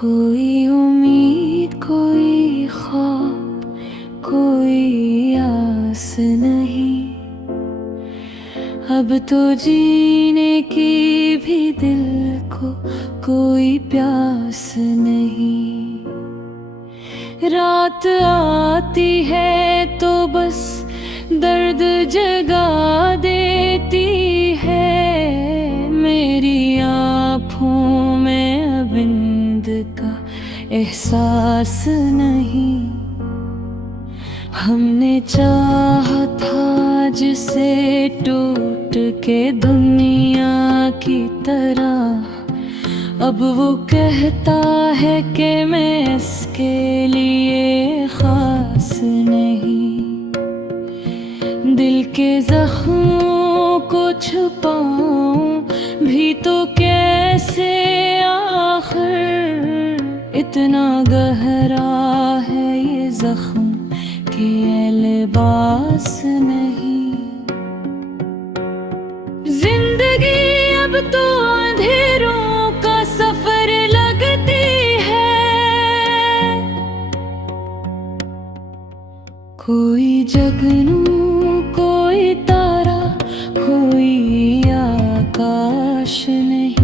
कोई उम्मीद, कोई ख्वाब, कोई आस नहीं। अब तो जीने की भी दिल को कोई प्यास नहीं। रात आती है तो बस दर्द जगा देती है। मेरी आँखों में अब नींद का एहसास नहीं। हमने चाहा था जिसे टूट के दुनिया की तरह, अब वो कहता है कि मैं इसके लिए खास नहीं। दिल के जख्मों को छुपाऊं भी तो कैसे, आखिर इतना गहरा है ये जख्म कि ये लिबास नहीं। जिंदगी अब तो अंधेरों का सफर लगती है। कोई जगनू, कोई तारा, कोई आकाश नहीं।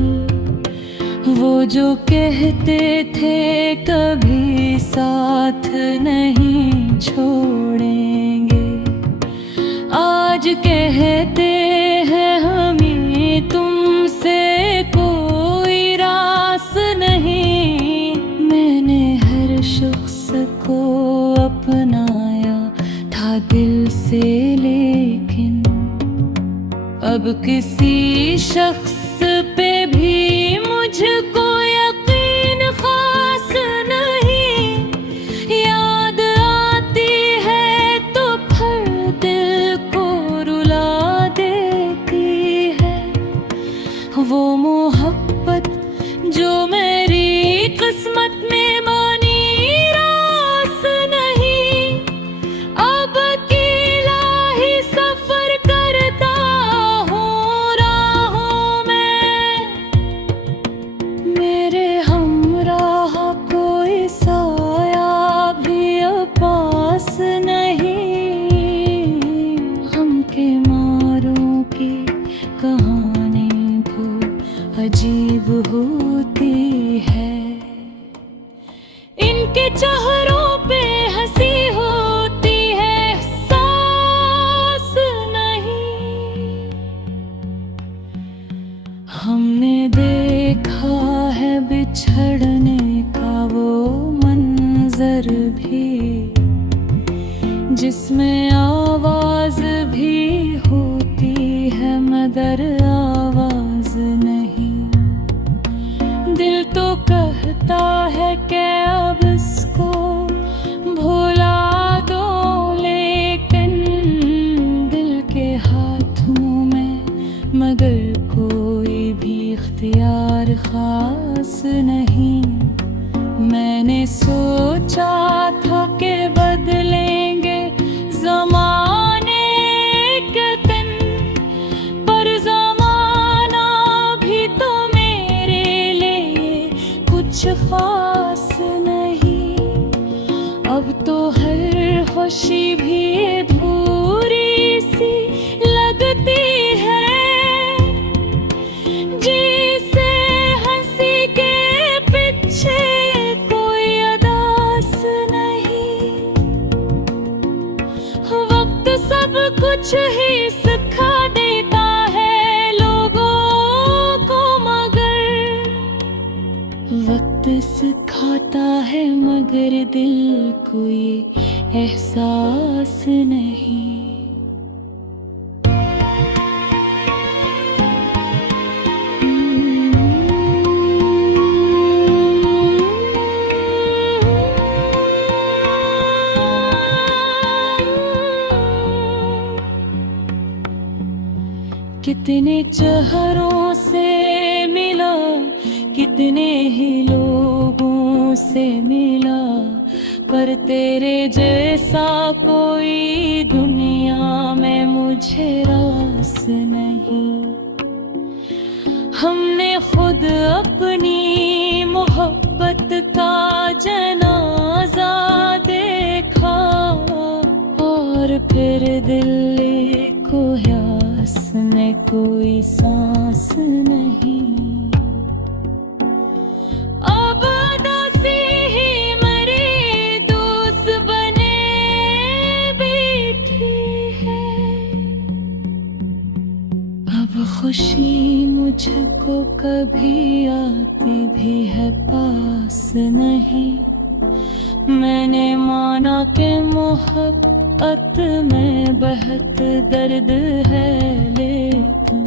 वो जो कहते थे कभी साथ नहीं छोड़ेंगे, आज कहते हैं हमें तुमसे कोई रास नहीं। मैंने हर शख्स को अपनाया था दिल से, लेकिन अब किसी शख्स पे भी मुझको यकीन खास नहीं। याद आती है तो फिर दिल को रुला देती है। वो मोहब्बत जो मेरी किस्मत में बनी, रास नहीं। अब अकेला ही सफर करता हूँ राहों में। मेरे हमराह कोई साया भी पास नहीं। गम के मारों की कहानी वो अजीब होती है। इनके चेहरों पे हंसी होती है, एहसास नहीं। हमने देखा है बिछड़ने का वो मंजर भी, जिसमें आवाज भी होती है मगर आवाज नहीं। दिल तो कहता है कि अब इसको भुला दो, लेकिन दिल के हाथों में मगर कोई भी इख्तियार खास नहीं। मैंने सोचा था कि बदलेंगे ज़माने के दिन, पर ज़माना भी तो मेरे लिए कुछ खास नहीं। अब तो हर खुशी भी अधूरी सी लगती है। जिसे हंसी के पीछे कोई अदास नहीं। वक्त सब कुछ ही सिखा देता है लोगों को, मगर वक्त सिखाता है मगर दिल को ये एहसास नहीं। कितने चेहरों से मिला, कितने ही लोगों से मिला, पर तेरे जैसा कोई दुनिया में मुझे रास नहीं। हमने खुद अपनी मोहब्बत मुझको कभी आती भी है पास नहीं। मैंने माना कि मोहब्बत में बहुत दर्द है, लेकिन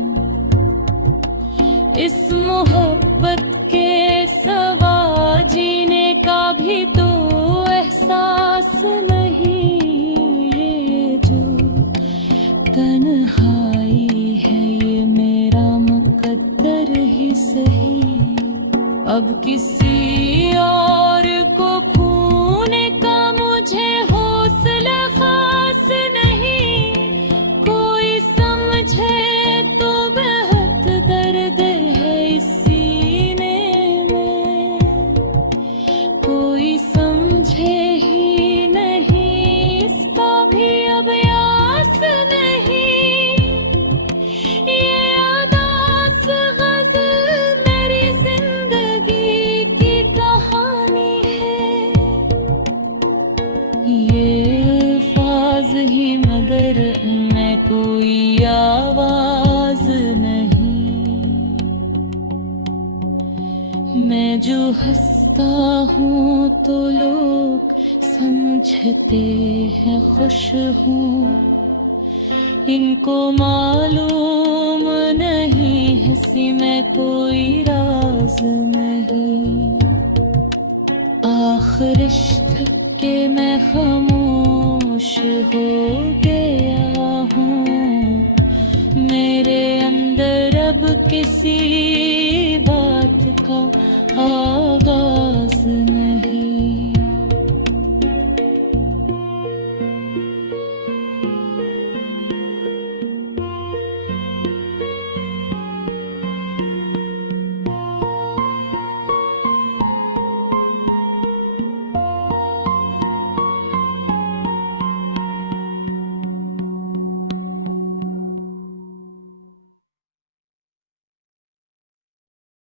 इस मोहब्बत के सवा जीने का भी तो एहसास नहीं। ये जो तन्हाई है ये मेरा मुकद्दर ही सही। अब किसी और को खोने का मुझे हौसला खास नहीं। कोई समझे तो बहुत दर्द है इस सीने में, कोई समझे ही नहीं इसका भी अब यास नहीं। ये अदास गज़ल मेरी जिंदगी की कहानी है, ये अल्फाज ही मगर मैं कोई आवाज नहीं। मैं जो हंसता हूँ तो लोग समझते हैं खुश हूँ, इनको मालूम नहीं हंसी में कोई राज नहीं। आखिर इश्क के मैं खामोश हो गया हूँ, मेरे अंदर अब किसी बात का